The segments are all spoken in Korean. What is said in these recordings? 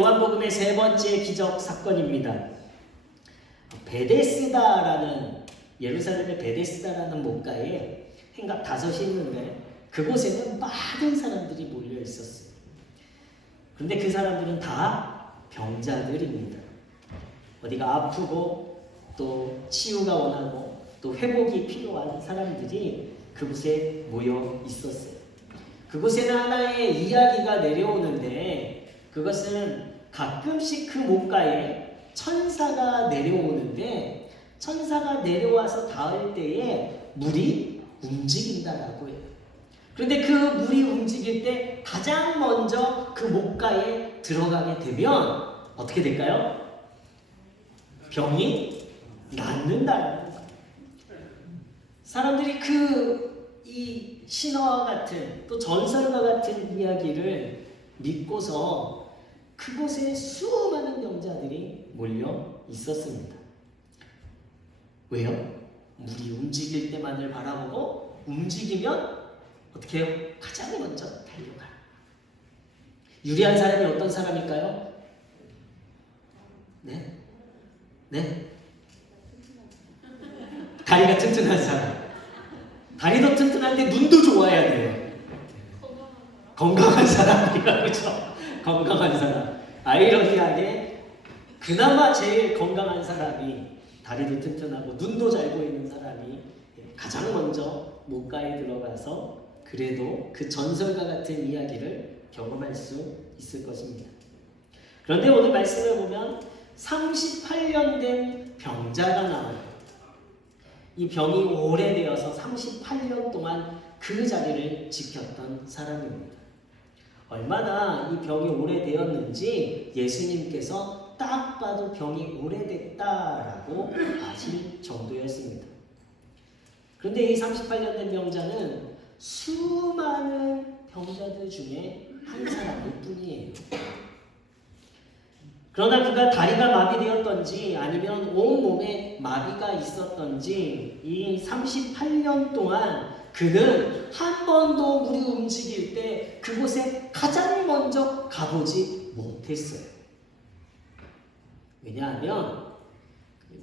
요한복음의 세 번째 기적 사건입니다. 베데스다라는 예루살렘의 베데스다라는 목가에 행각 5이 있는데 그곳에는 많은 사람들이 몰려 있었어요. 그런데 그 사람들은 다 병자들입니다. 어디가 아프고 또 치유가 원하고 또 회복이 필요한 사람들이 그곳에 모여 있었어요. 그곳에는 하나의 이야기가 내려오는데 그것은 가끔씩 그 목가에 천사가 내려오는데 천사가 내려와서 닿을 때에 물이 움직인다라고 해요. 그런데 그 물이 움직일 때 가장 먼저 그 목가에 들어가게 되면 어떻게 될까요? 병이 낫는다라는 거예요. 사람들이 이 신화와 같은 또 전설과 같은 이야기를 믿고서 그곳에 수많은 병자들이 몰려 있었습니다. 왜요? 물이 움직일 때만을 바라보고 움직이면 어떻게 해요? 가장 먼저 달려가요. 유리한 사람이 어떤 사람일까요? 네? 다리가 튼튼한 사람. 다리도 튼튼한데 눈도 좋아야 돼요. 건강한 사람이라고 그죠? 건강한 사람. 아이러니하게 그나마 제일 건강한 사람이 다리도 튼튼하고 눈도 잘 보이는 사람이 가장 먼저 목가에 들어가서 그래도 그 전설과 같은 이야기를 경험할 수 있을 것입니다. 그런데 오늘 말씀을 보면 38년 된 병자가 나와요. 이 병이 오래되어서 38년 동안 그 자리를 지켰던 사람입니다. 얼마나 이 병이 오래되었는지 예수님께서 딱 봐도 병이 오래됐다라고 아실 정도였습니다. 그런데 이 38년 된 병자는 수많은 병자들 중에 한 사람일 뿐이에요. 그러나 그가 다리가 마비되었던지 아니면 온몸에 마비가 있었던지 이 38년 동안 그는 한 번도 물이 움직일 때 그곳에 가장 먼저 가보지 못했어요. 왜냐하면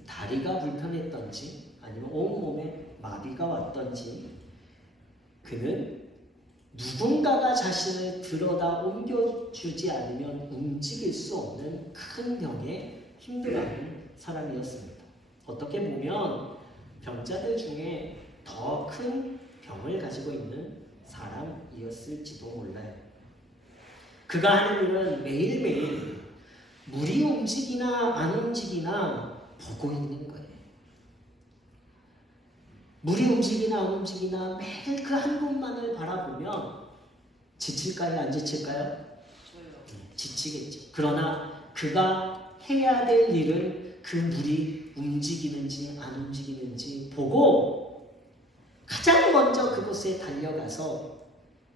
다리가 불편했던지 아니면 온몸에 마비가 왔던지 그는 누군가가 자신을 들어다 옮겨주지 않으면 움직일 수 없는 큰 병에 힘들어하는 사람이었습니다. 어떻게 보면 병자들 중에 더 큰 병을 가지고 있는 사람이었을지도 몰라요. 그가 하는 일은 매일매일 물이 움직이나 안 움직이나 보고 있는 거예요. 물이 움직이나 안 움직이나 매일 그 한 곳만을 바라보면 지칠까요? 안 지칠까요? 지치겠죠. 그러나 그가 해야 될 일은 그 물이 움직이는지 안 움직이는지 보고 가장 먼저 그곳에 달려가서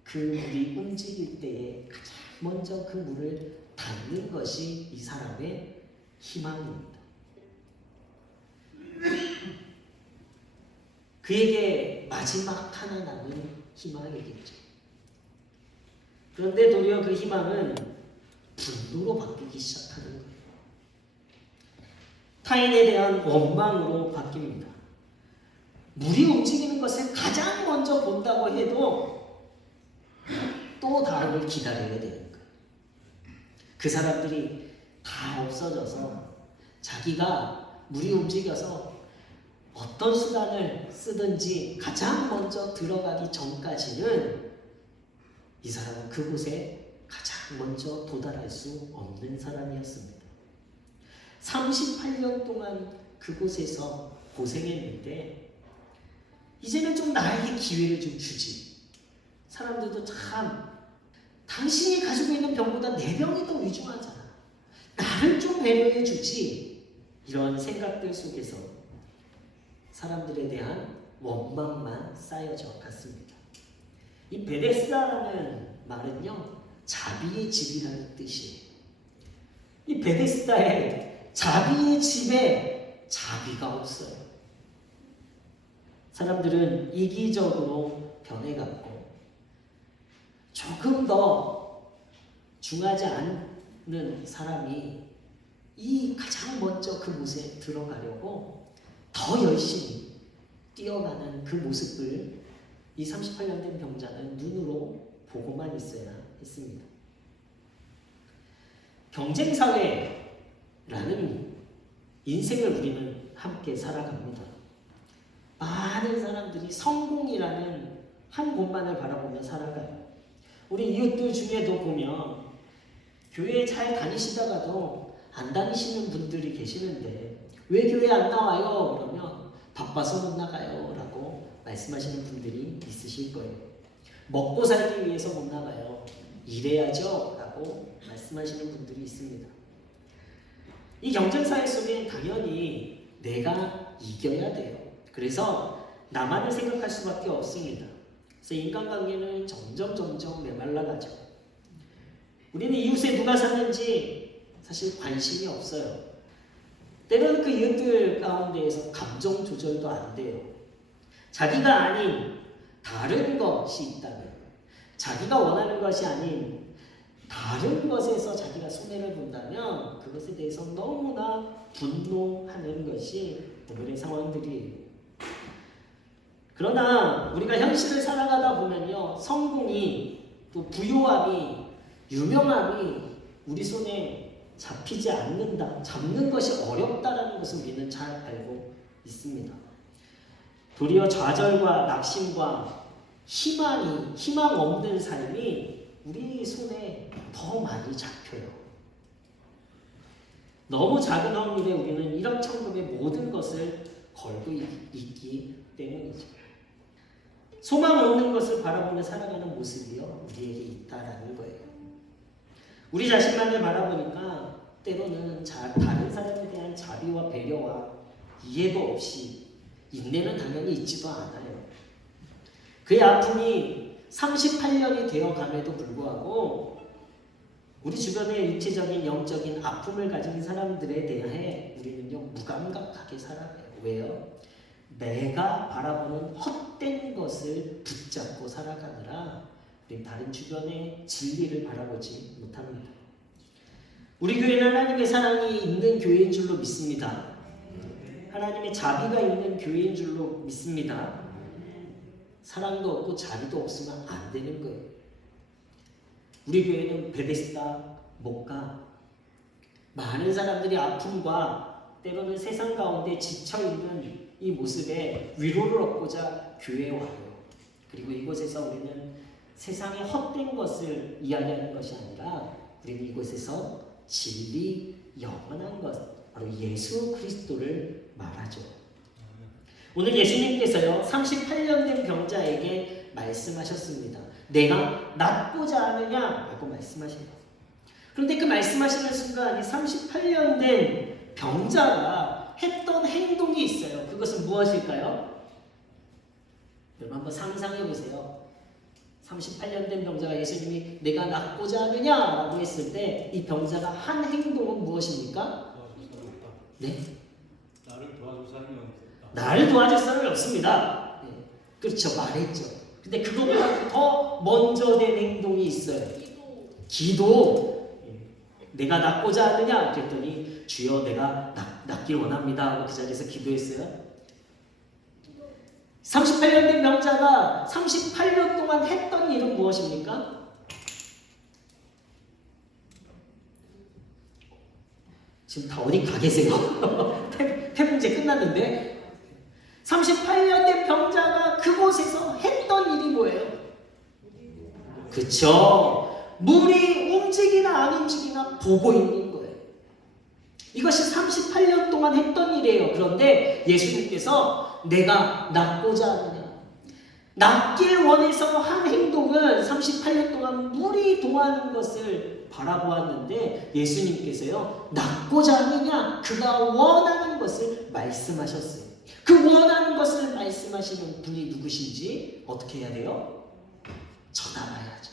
그 물이 움직일 때에 가장 먼저 그 물을 닿는 것이 이 사람의 희망입니다. 그에게 마지막 하나 남은 희망이겠죠. 그런데 도리어 그 희망은 분노로 바뀌기 시작하는 거예요. 타인에 대한 원망으로 바뀝니다. 물이 움직이는 것을 가장 먼저 본다고 해도 또 다음을 기다려야 되는 거예요. 그 사람들이 다 없어져서 자기가 물이 움직여서 어떤 수단을 쓰든지 가장 먼저 들어가기 전까지는 이 사람은 그곳에 가장 먼저 도달할 수 없는 사람이었습니다. 38년 동안 그곳에서 고생했는데 이제는 좀 나에게 기회를 좀 주지. 사람들도 참 당신이 가지고 있는 병보다 내 병이 더 위중하잖아. 나를 좀 배려해 주지. 이런 생각들 속에서 사람들에 대한 원망만 쌓여져 갔습니다. 이 베데스다라는 말은요, 자비의 집이라는 뜻이에요. 이 베데스다에 자비의 집에 자비가 없어요. 사람들은 이기적으로 변해갔고 조금 더 중하지 사람이 이 가장 먼저 그 못에 들어가려고 더 열심히 뛰어가는 그 모습을 이 38년 된 병자는 눈으로 보고만 있어야 했습니다. 경쟁사회라는 인생을 우리는 함께 살아갑니다. 많은 사람들이 성공이라는 한 곳만을 바라보며 살아가요. 우리 이웃들 중에도 보면 교회 잘 다니시다가도 안 다니시는 분들이 계시는데 왜 교회 안 나와요? 그러면 바빠서 못 나가요 라고 말씀하시는 분들이 있으실 거예요. 먹고 살기 위해서 못 나가요. 일해야죠 라고 말씀하시는 분들이 있습니다. 이 경쟁사회 속에 당연히 내가 이겨야 돼요. 그래서 나만을 생각할 수밖에 없습니다. 그래서 인간관계는 점점 메말라가죠. 우리는 이웃에 누가 사는지 사실 관심이 없어요. 때로는 그 이웃들 가운데에서 감정 조절도 안 돼요. 자기가 아닌 다른 것이 있다면, 자기가 원하는 것이 아닌 다른 것에서 자기가 손해를 본다면 그것에 대해서 너무나 분노하는 것이 오늘의 상황들이에요. 그러나 우리가 현실을 살아가다 보면요, 성공이 또 부요함이 유명함이 우리 손에 잡히지 않는다, 잡는 것이 어렵다라는 것을 우리는 잘 알고 있습니다. 도리어 좌절과 낙심과 희망 없는 삶이 우리 손에 더 많이 잡혀요. 너무 작은 확률에 우리는 일확천금의 모든 것을 걸고 있기 때문이죠. 소망 없는 것을 바라보며 살아가는 모습이요, 우리에게 있다라는 거예요. 우리 자신만을 바라보니까 때로는 다른 사람에 대한 자비와 배려와 이해도 없이 인내는 당연히 있지도 않아요. 그의 아픔이 38년이 되어감에도 불구하고 우리 주변의 육체적인 영적인 아픔을 가진 사람들에 대해 우리는요 무감각하게 살아가요. 왜요? 내가 바라보는 헛된 것을 붙잡고 살아가느라 우리 다른 주변의 진리를 바라보지 못합니다. 우리 교회는 하나님의 사랑이 있는 교회인 줄로 믿습니다. 하나님의 자비가 있는 교회인 줄로 믿습니다. 사랑도 없고 자비도 없으면 안 되는 거예요. 우리 교회는 베데스다, 목가, 많은 사람들이 아픔과 때로는 세상 가운데 지쳐있는 이 모습에 위로를 얻고자 교회에 와요. 그리고 이곳에서 우리는 세상의 헛된 것을 이야기하는 것이 아니라 우리는 이곳에서 진리, 영원한 것, 바로 예수 그리스도를 말하죠. 오늘 예수님께서요 38년 된 병자에게 말씀하셨습니다. 내가 낫고자 하느냐? 라고 말씀하셔요. 그런데 그 말씀하시는 순간 이 38년 된 병자가 했던 행동이 있어요. 그것은 무엇일까요? 여러분 한번 상상해 보세요. 38년 된 병자가 예수님이 내가 낫고자 하느냐? 라고 했을 때 이 병자가 한 행동은 무엇입니까? 네? 나를 도와줄 사람이 없다. 나를 도와줄 사람이 없습니다. 네. 그렇죠. 말했죠. 근데 그것보다 더 먼저 된 행동이 있어요. 기도. 내가 낫고자 하느냐? 그랬더니 주여 내가 낫길 원합니다 하고 그 자리에서 기도했어요. 38년 된 병자가 38년 동안 했던 일은 무엇입니까? 지금 다 어디 가 계세요? 태풍제 끝났는데 38년 된 병자가 그곳에서 했던 일이 뭐예요? 그쵸? 물이 움직이나 안 움직이나 보고 있는 거예요. 이것이 38년 동안 했던 일이에요. 그런데 예수님께서 내가 낫고자 하느냐, 낫길 원해서 한 행동은 38년 동안 물이 동하는 것을 바라보았는데 예수님께서요 낫고자 하느냐, 그가 원하는 것을 말씀하셨어요. 그 원하는 것을 말씀하시는 분이 누구신지 어떻게 해야 돼요? 쳐다봐야죠.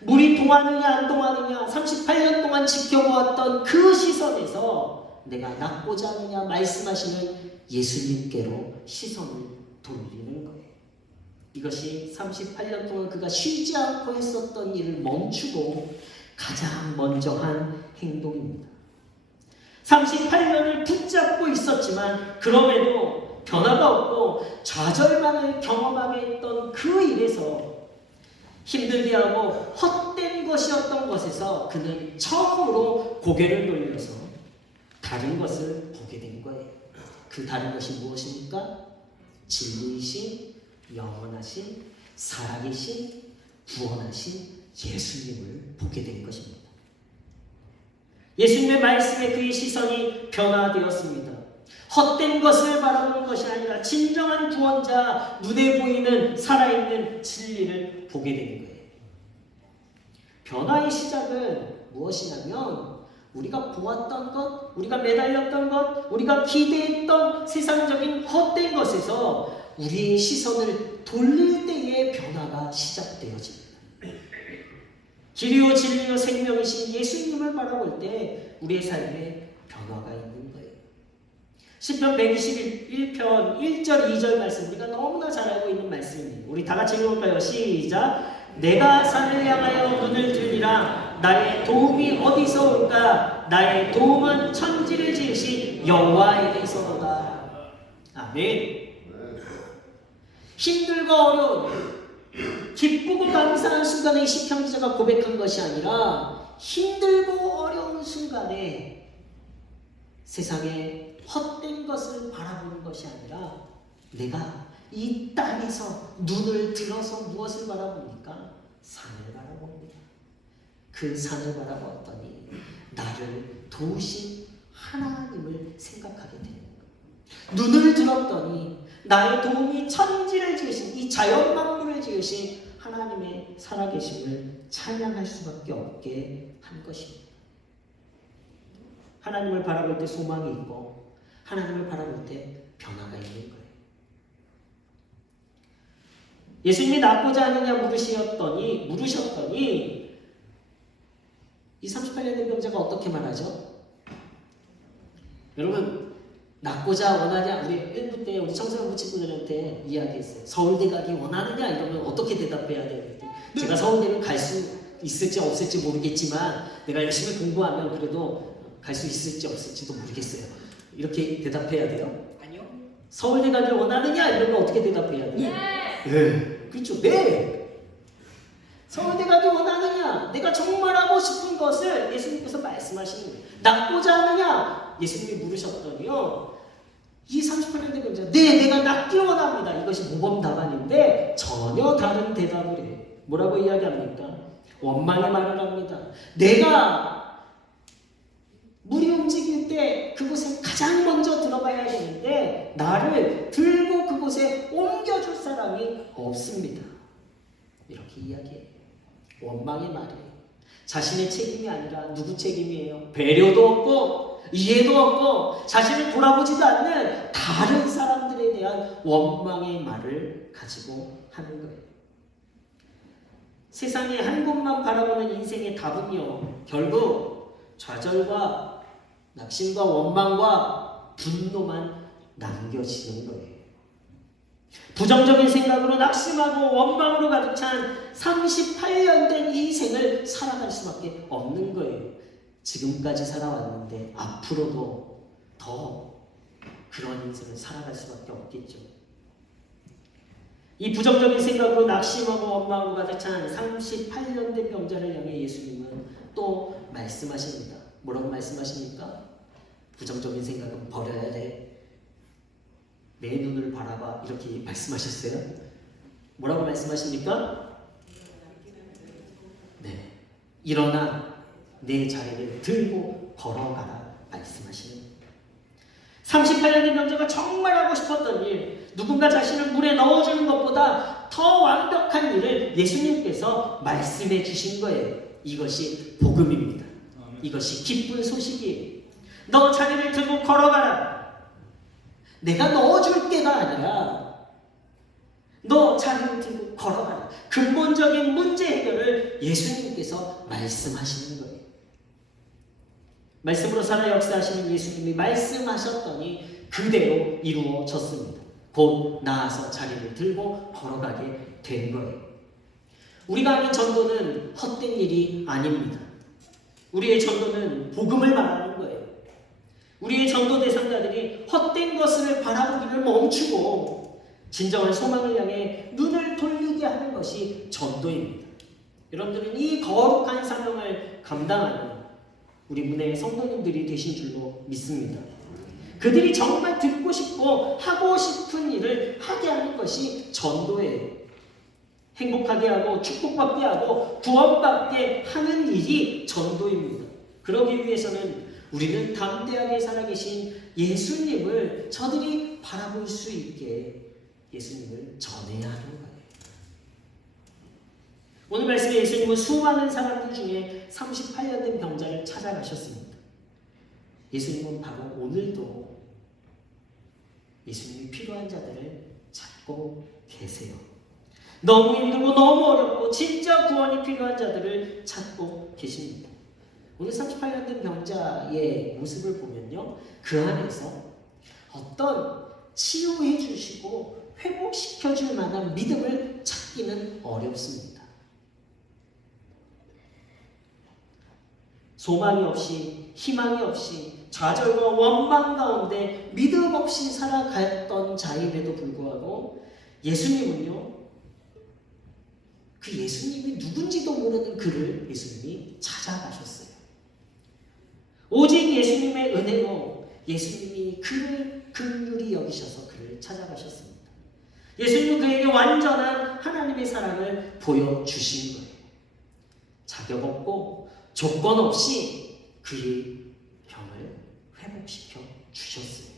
물이 동하느냐 안 동하느냐 38년 동안 지켜보았던 그 시선에서 내가 낫고자 하느냐 말씀하시는 예수님께로 시선을 돌리는 거예요. 이것이 38년 동안 그가 쉬지 않고 했었던 일을 멈추고 가장 먼저 한 행동입니다. 38년을 붙잡고 있었지만 그럼에도 변화가 없고 좌절만을 경험하게 했던 그 일에서 힘들게 하고 헛된 것이었던 것에서 그는 처음으로 고개를 돌려서 다른 것을 보게 된 거예요. 그 다른 것이 무엇입니까? 진리이신, 영원하신, 살아계신, 구원하신 예수님을 보게 된 것입니다. 예수님의 말씀에 그의 시선이 변화되었습니다. 헛된 것을 바라보는 것이 아니라 진정한 구원자, 눈에 보이는 살아있는 진리를 보게 되는 거예요. 변화의 시작은 무엇이냐면 우리가 보았던 것, 우리가 매달렸던 것, 우리가 기대했던 세상적인 헛된 것에서 우리의 시선을 돌릴 때의 변화가 시작되어집니다. 길이요 진리요 생명이신 예수님을 바라볼 때 우리의 삶에 변화가 있는 거예요. 시편 121편 1절 2절 말씀 우리가 너무나 잘 알고 있는 말씀입니다. 우리 다 같이 읽어볼까요? 시작. 내가 산을 향하여 눈을 들리라. 나의 도움이 어디서 올까? 나의 도움은 천지를 지으신 여호와에게서로다. 아멘. 힘들고 어려운 기쁘고 감사한 순간에 시편 기자가 고백한 것이 아니라 힘들고 어려운 순간에 세상에 헛된 것을 바라보는 것이 아니라 내가 이 땅에서 눈을 들어서 무엇을 바라봅니까? 산을 바라봅니다. 그 산을 바라보았더니 나를 도우신 하나님을 생각하게 되는 거예요. 눈을 들었더니 나의 도움이 천지를 지으신 이 자연 만물을 지으신 하나님의 살아계심을 찬양할 수밖에 없게 한 것입니다. 하나님을 바라볼 때 소망이 있고 하나님을 바라볼 때 변화가 있는 거예요. 예수님이 낫고자 하느냐 물으셨더니 이 38년 된 병자가 어떻게 말하죠? 여러분 낫고자 원하냐? 우리 1부 때 우리 청소년부 친구들한테 이야기했어요. 서울대 가기 원하느냐? 이러면 어떻게 대답해야 되는데 제가 서울대는 갈 수 있을지 없을지 모르겠지만 내가 열심히 공부하면 그래도 갈 수 있을지 없을지도 모르겠어요. 이렇게 대답해야 돼요? 아니요. 서울대 가기 원하느냐? 이러면 어떻게 대답해야 돼요? 네. 그렇죠. 네. 서울대 가기 원하느냐? 내가 정말 하고 싶은 것을 예수님께서 말씀하시는 거예요. 낫고자 하느냐? 예수님이 물으셨더니요. 이 38년 된 병자, 네, 내가 낫기 원합니다. 이것이 모범 답안인데 전혀 다른 대답을 해요. 뭐라고 이야기합니까? 원망의 말을 합니다. 내가 물이 움직일 때 그곳에 가장 먼저 들어가야 되는데 나를 들고 그곳에 옮겨줄 사람이 없습니다. 이렇게 이야기해요. 원망의 말이에요. 자신의 책임이 아니라 누구 책임이에요? 배려도 없고 이해도 없고 자신을 돌아보지도 않는 다른 사람들에 대한 원망의 말을 가지고 하는 거예요. 세상에 한 곳만 바라보는 인생의 답은요, 결국 좌절과 낙심과 원망과 분노만 남겨지는 거예요. 부정적인 생각으로 낙심하고 원망으로 가득 찬 38년 된 인생을 살아갈 수밖에 없는 거예요. 지금까지 살아왔는데 앞으로도 더 그런 인생을 살아갈 수밖에 없겠죠. 이 부정적인 생각으로 낙심하고 원망으로 가득 찬 38년 된 병자를 향해 예수님은 또 말씀하십니다. 뭐라고 말씀하십니까? 부정적인 생각은 버려야 돼. 내 눈을 바라봐. 이렇게 말씀하셨어요. 뭐라고 말씀하십니까? 네. 일어나 내 자리를 들고 걸어가라 말씀하시는 거예요. 38년 된 병자가 정말 하고 싶었던 일, 누군가 자신을 물에 넣어주는 것보다 더 완벽한 일을 예수님께서 말씀해 주신 거예요. 이것이 복음입니다. 이것이 기쁜 소식이에요. 너 자리를 들고 걸어가라. 내가 넣어줄 게가 아니라 너 자리를 들고 걸어가라. 근본적인 문제 해결을 예수님께서 말씀하시는 거예요. 말씀으로 살아 역사하시는 예수님이 말씀하셨더니 그대로 이루어졌습니다. 곧 나아서 자리를 들고 걸어가게 된 거예요. 우리가 아는 전도는 헛된 일이 아닙니다. 우리의 전도는 복음을 말하는 거예요. 우리의 전도 대상자들이 헛된 것을 바라보기를 멈추고 진정한 소망을 향해 눈을 돌리게 하는 것이 전도입니다. 여러분들은 이 거룩한 사명을 감당하는 우리 문혜의 성도님들이 되신 줄로 믿습니다. 그들이 정말 듣고 싶고 하고 싶은 일을 하게 하는 것이 전도예요. 행복하게 하고 축복받게 하고 구원받게 하는 일이 전도입니다. 그러기 위해서는 우리는 담대하게 살아계신 예수님을 저들이 바라볼 수 있게 예수님을 전해야 하는 거예요. 오늘 말씀에 예수님은 수많은 사람들 중에 38년 된 병자를 찾아가셨습니다. 예수님은 바로 오늘도 예수님이 필요한 자들을 찾고 계세요. 너무 힘들고 너무 어렵고 진짜 구원이 필요한 자들을 찾고 계십니다. 오늘 38년 된 병자의 모습을 보면요, 그 안에서 어떤 치유해 주시고 회복시켜 줄 만한 믿음을 찾기는 어렵습니다. 소망이 없이 희망이 없이 좌절과 원망 가운데 믿음 없이 살아갔던 자임에도 불구하고 예수님은요, 그 예수님이 누군지도 모르는 그를 예수님이 찾아가셨어요. 오직 예수님의 은혜로 예수님이 그를 긍휼히 여기셔서 그를 찾아가셨습니다. 예수님은 그에게 완전한 하나님의 사랑을 보여주신 거예요. 자격 없고 조건 없이 그의 병을 회복시켜 주셨어요.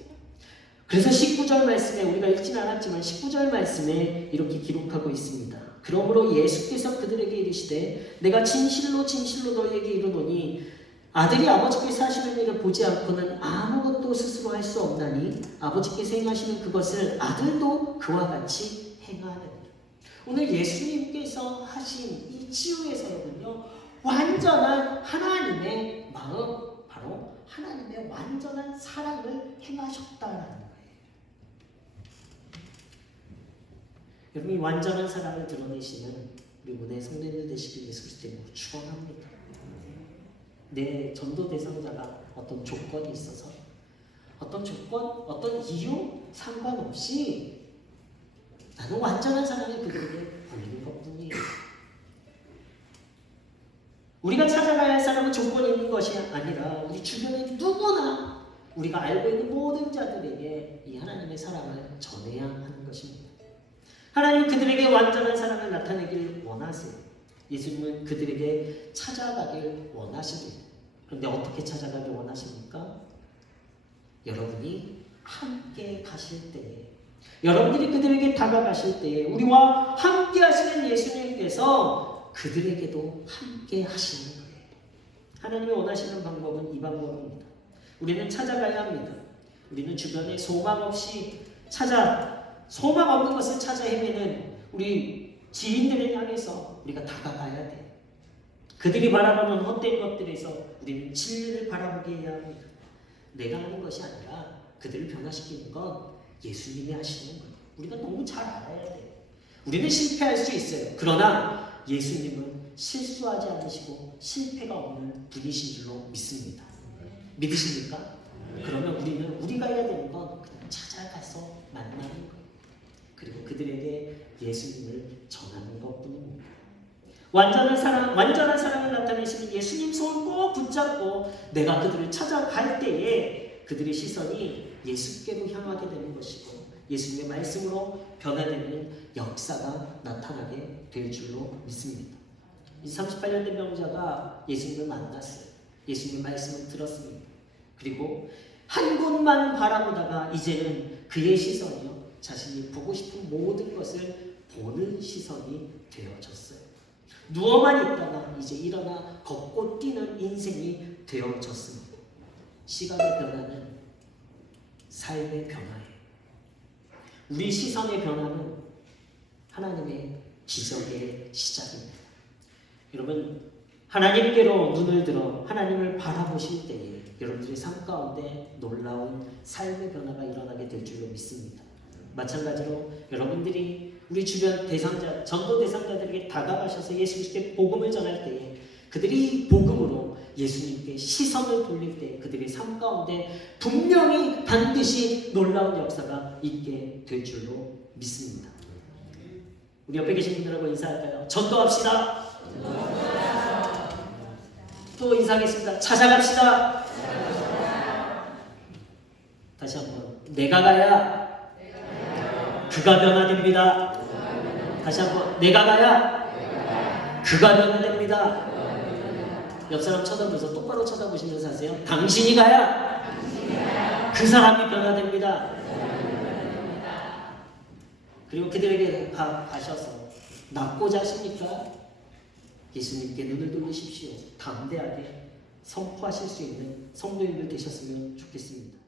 그래서 19절 말씀에, 우리가 읽지는 않았지만 19절 말씀에 이렇게 기록하고 있습니다. 그러므로 예수께서 그들에게 이르시되 내가 진실로 진실로 너희에게 이르노니 아들이 아버지께서 하시는 일을 보지 않고는 아무것도 스스로 할 수 없나니 아버지께서 행하시는 그것을 아들도 그와 같이 행하느니라. 오늘 예수님께서 하신 이 치유의 사역은요, 완전한 하나님의 마음, 바로 하나님의 완전한 사랑을 행하셨다라는 거예요. 여러분이 완전한 사랑을 드러내시는 우리 문혜의 성도님들 되시길 예수 그리스도 이름으로 축원합니다. 내 전도 대상자가 어떤 조건이 있어서, 어떤 조건, 어떤 이유 상관없이 나는 완전한 사랑을 그들에게 보이는 것뿐이에요. 우리가 찾아가야 할 사람은 조건이 있는 것이 아니라 우리 주변에 누구나 우리가 알고 있는 모든 자들에게 이 하나님의 사랑을 전해야 하는 것입니다. 하나님은 그들에게 완전한 사랑을 나타내길 원하세요. 예수님은 그들에게 찾아가길 원하십니다. 그런데 어떻게 찾아가길 원하십니까? 여러분이 함께 가실 때에, 여러분들이 그들에게 다가가실 때에 우리와 함께 하시는 예수님께서 그들에게도 함께 하시는 거예요. 하나님이 원하시는 방법은 이 방법입니다. 우리는 찾아가야 합니다. 우리는 주변에 소망 없이 소망 없는 것을 찾아 헤매는 우리 지인들을 향해서 우리가 다가가야 돼요. 그들이 바라보는 헛된 것들에서 우리는 진리를 바라보게 해야 합니다. 내가 하는 것이 아니라 그들을 변화시키는 건 예수님이 하시는 거예요. 우리가 너무 잘 알아야 돼요. 우리는 실패할 수 있어요. 그러나 예수님은 실수하지 않으시고 실패가 없는 분이신 줄로 믿습니다. 믿으십니까? 그러면 우리는 우리가 해야 되는 건 그냥 찾아가서 만나는 거예요. 그리고 그들에게 예수님을 전하는 것뿐입니다. 완전한 사랑을 나타내시는 예수님 손을 꼭 붙잡고 내가 그들을 찾아갈 때에 그들의 시선이 예수께로 향하게 되는 것이고 예수님의 말씀으로 변화되는 역사가 나타나게 될 줄로 믿습니다. 이 38년 된 병자가 예수님을 만났어요. 예수님의 말씀을 들었습니다. 그리고 한 곳만 바라보다가 이제는 그의 시선이요, 자신이 보고 싶은 모든 것을 보는 시선이 되어졌어요. 누워만 있다가 이제 일어나 걷고 뛰는 인생이 되어졌습니다. 시각의 변화는 삶의 변화예요. 우리 시선의 변화는 하나님의 기적의 시작입니다. 여러분, 하나님께로 눈을 들어 하나님을 바라보실 때에 여러분들의 삶 가운데 놀라운 삶의 변화가 일어나게 될 줄로 믿습니다. 마찬가지로 여러분들이 우리 주변 대상자, 전도 대상자들에게 다가가셔서 예수 그리스도의 복음을 전할 때에 그들이 복음으로 예수님께 시선을 돌릴 때 그들의 삶 가운데 분명히 반드시 놀라운 역사가 있게 될 줄로 믿습니다. 우리 옆에 계신 분들하고 인사할까요? 전도합시다. 또 인사하겠습니다. 찾아갑시다. 다시 한번 내가 가야 그가 변화됩니다. 다시 한번 내가 가야 그가 변화됩니다. 옆 사람 쳐다보면서 똑바로 쳐다보시면서 하세요. 당신이 가야 그 사람이 변화됩니다. 그리고 그들에게 가셔서 낫고자 하십니까? 예수님께 눈을 돌리십시오. 담대하게 선포하실 수 있는 성도님들 되셨으면 좋겠습니다.